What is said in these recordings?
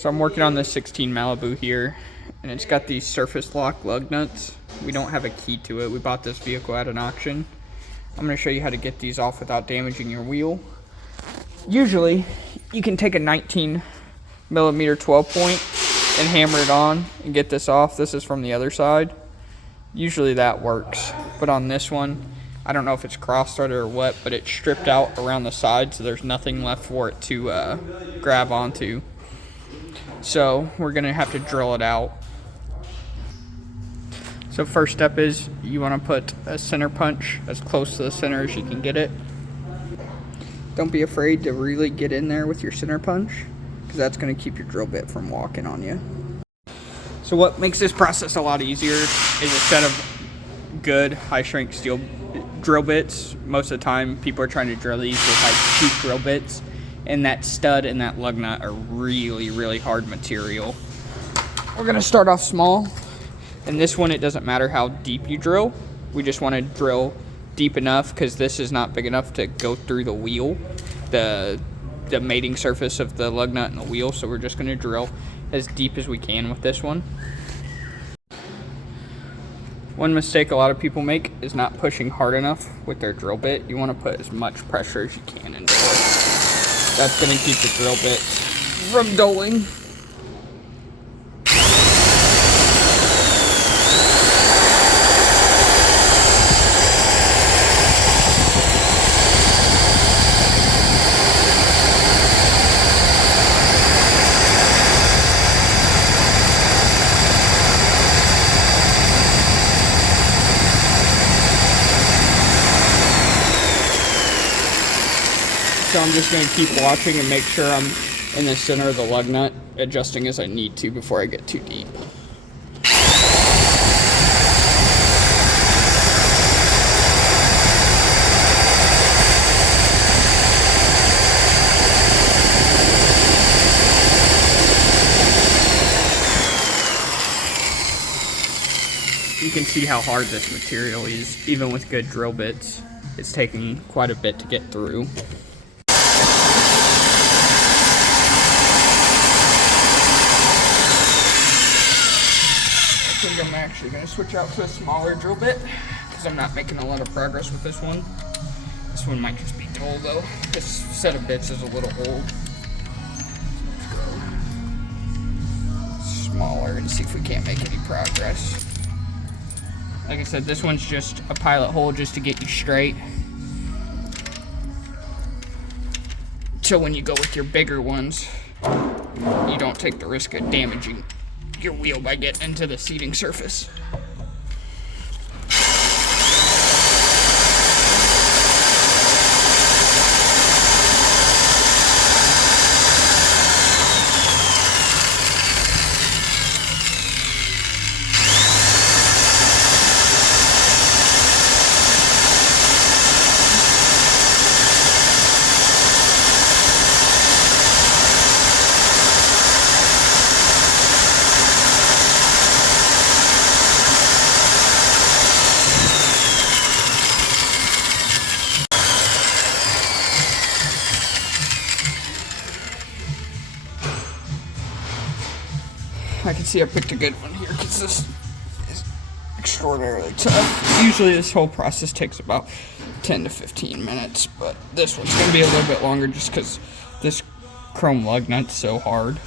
So I'm working on this 16 Malibu here, and it's got these surface lock lug nuts. We don't have a key to it. We bought this vehicle at an auction. I'm going to show you how to get these off without damaging your wheel. Usually, you can take a 19 millimeter 12 point and hammer it on and get this off. This is from the other side. Usually that works, but on this one, I don't know if it's cross-threaded or what, but it's stripped out around the side, so there's nothing left for it to grab onto. So we're gonna have to drill it out. So first step is you wanna put a center punch as close to the center as you can get it. Don't be afraid to really get in there with your center punch, because that's gonna keep your drill bit from walking on you. So what makes this process a lot easier is a set of good high-strength steel drill bits. Most of the time people are trying to drill these with like cheap drill bits, and that stud and that lug nut are really hard material. We're gonna start off small, and this one, it doesn't matter how deep you drill. We just want to drill deep enough because this is not big enough to go through the wheel, the mating surface of the lug nut and the wheel. So we're just gonna drill as deep as we can with this one. One mistake a lot of people make is not pushing hard enough with their drill bit. You want to put as much pressure as you can into it. That's going to keep the drill bit from dulling. So I'm just going to keep watching and make sure I'm in the center of the lug nut, adjusting as I need to before I get too deep. You can see how hard this material is. Even with good drill bits, it's taking quite a bit to get through. I think I'm actually going to switch out to a smaller drill bit because I'm not making a lot of progress with this one. This one might just be dull though. This set of bits is a little old. Let's go smaller and see if we can't make any progress. Like I said, this one's just a pilot hole just to get you straight. So when you go with your bigger ones, you don't take the risk of damaging your wheel by getting into the seating surface. I can see I picked a good one here because this is extraordinarily tough. Usually this whole process takes about 10 to 15 minutes, but this one's going to be a little bit longer just because this chrome lug nut's so hard.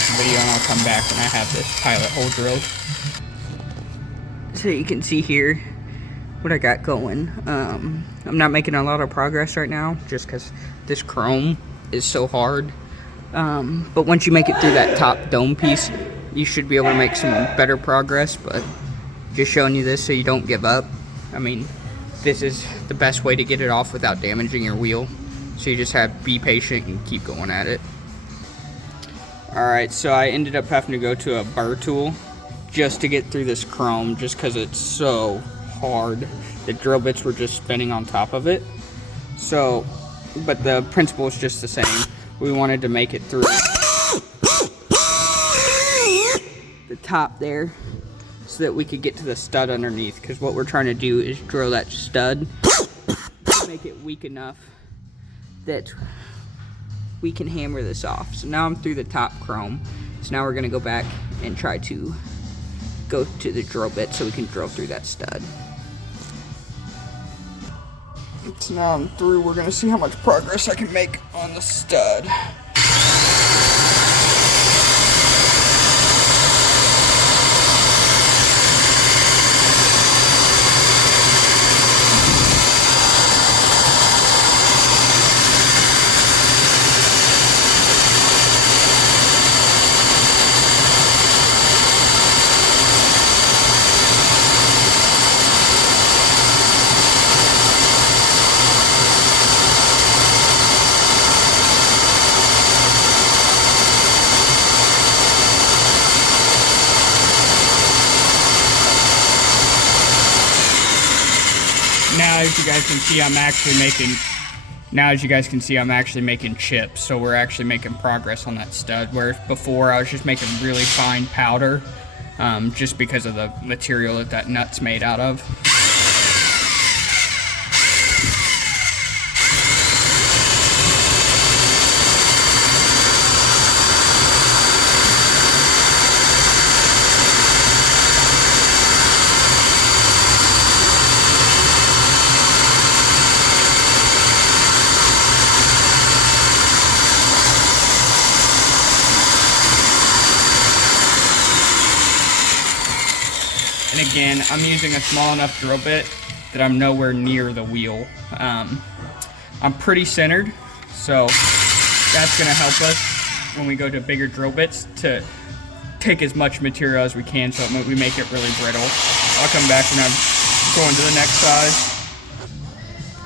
The video and I'll come back when I have this pilot hole drilled. So you can see here what I got going. I'm not making a lot of progress right now just because this chrome is so hard. But once you make it through that top dome piece, you should be able to make some better progress. But just showing you this so you don't give up. I mean, this is the best way to get it off without damaging your wheel. So you just be patient and keep going at it. Alright, so I ended up having to go to a burr tool just to get through this chrome just because it's so hard. The drill bits were just spinning on top of it. So, but the principle is just the same. We wanted to make it through the top there so that we could get to the stud underneath, because what we're trying to do is drill that stud, make it weak enough that we can hammer this off. So now I'm through the top chrome. So now we're gonna go back and try to go to the drill bit so we can drill through that stud. So now I'm through. We're gonna see how much progress I can make on the stud. Now as you guys can see, I'm actually making chips, so we're actually making progress on that stud, whereas before I was just making really fine powder, just because of the material that that nut's made out of. And again, I'm using a small enough drill bit that I'm nowhere near the wheel. I'm pretty centered, so that's gonna help us when we go to bigger drill bits to take as much material as we can so we make it really brittle. I'll come back when I'm going to the next size.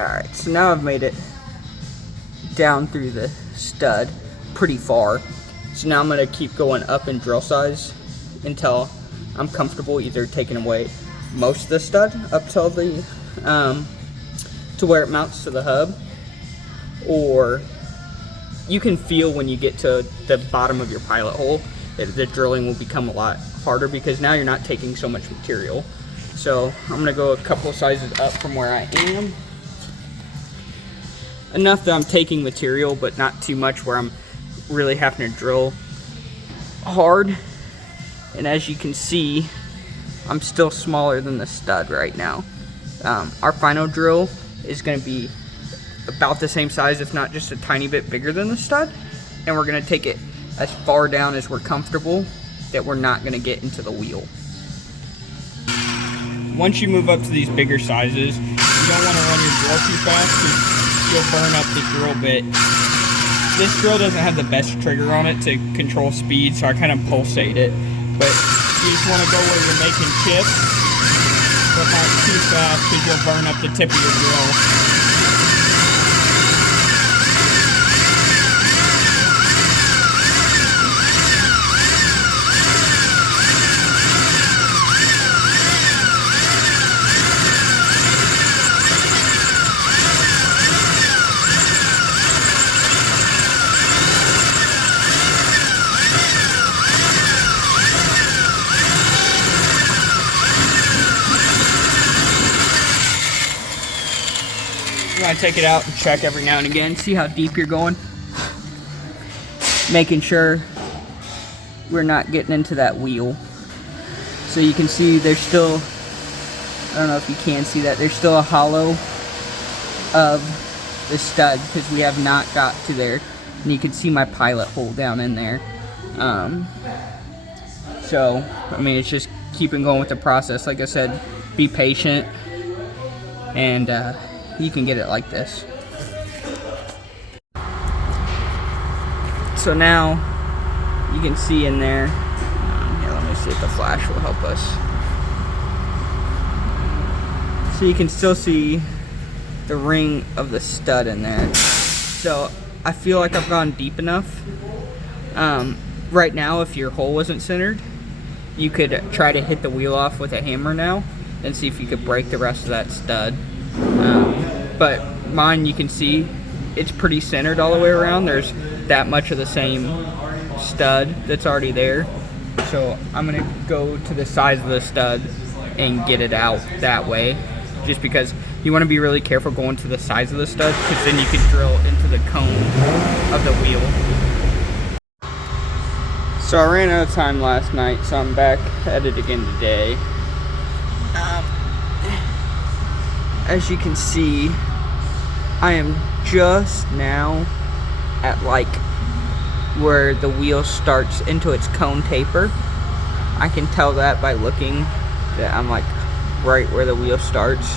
Alright, so now I've made it down through the stud pretty far. So now I'm gonna keep going up in drill size until I'm comfortable either taking away most of the stud up till the to where it mounts to the hub, or you can feel when you get to the bottom of your pilot hole that the drilling will become a lot harder because now you're not taking so much material. So I'm gonna go a couple of sizes up from where I am. Enough that I'm taking material, but not too much where I'm really having to drill hard. And as you can see, I'm still smaller than the stud right now. Our final drill is going to be about the same size, if not just a tiny bit bigger than the stud. And we're going to take it as far down as we're comfortable that we're not going to get into the wheel. Once you move up to these bigger sizes, you don't want to run your drill too fast because you'll burn up the drill bit. This drill doesn't have the best trigger on it to control speed, so I kind of pulsate it. But you just want to go where you're making chips, but not too fast because you'll burn up the tip of your drill. You want to take it out and check every now and again, see how deep you're going. Making sure we're not getting into that wheel. So you can see there's still, I don't know if you can see that, there's still a hollow of the stud because we have not got to there. And you can see my pilot hole down in there. So, I mean, it's just keeping going with the process. Like I said, be patient and you can get it like this. So now you can see in there, here, let me see if the flash will help us. So you can still see the ring of the stud in there. So I feel like I've gone deep enough. Right now, if your hole wasn't centered, you could try to hit the wheel off with a hammer now and see if you could break the rest of that stud. But mine, you can see it's pretty centered all the way around. There's that much of the same stud that's already there. So I'm gonna go to the size of the stud and get it out that way, just because you want to be really careful going to the size of the stud, because then you can drill into the cone of the wheel. So I ran out of time last night, so I'm back at it again today. As you can see, I am just now at like where the wheel starts into its cone taper. I can tell that by looking that I'm like right where the wheel starts.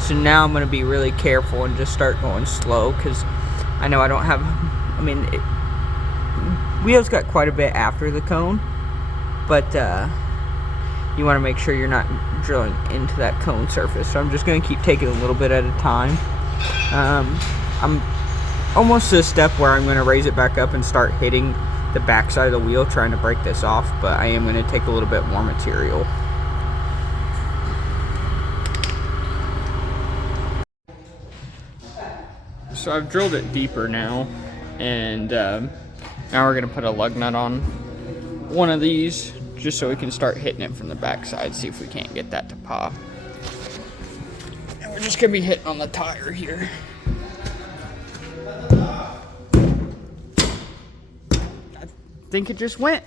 So now I'm going to be really careful and just start going slow, because I know I don't have, wheels got quite a bit after the cone, but you want to make sure you're not drilling into that cone surface. So I'm just going to keep taking a little bit at a time. I'm almost to a step where I'm going to raise it back up and start hitting the back side of the wheel, trying to break this off, but I am going to take a little bit more material. So I've drilled it deeper now, and now we're going to put a lug nut on one of these, just so we can start hitting it from the back side, see if we can't get that to pop. And we're just going to be hitting on the tire here. I think it just went.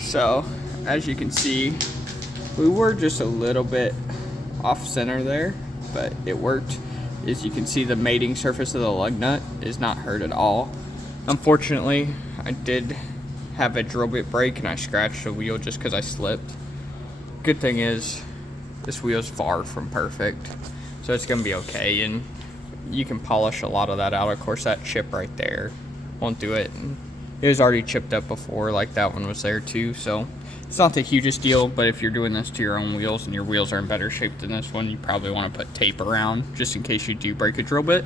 So, as you can see, we were just a little bit off center there, but it worked. As you can see, the mating surface of the lug nut is not hurt at all. Unfortunately, I did have a drill bit break and I scratched the wheel just because I slipped. Good thing is, this wheel is far from perfect, so it's gonna be okay, and you can polish a lot of that out. Of course, that chip right there won't do it. It was already chipped up before, like that one was there too, so it's not the hugest deal. But if you're doing this to your own wheels and your wheels are in better shape than this one, you probably want to put tape around just in case you do break a drill bit.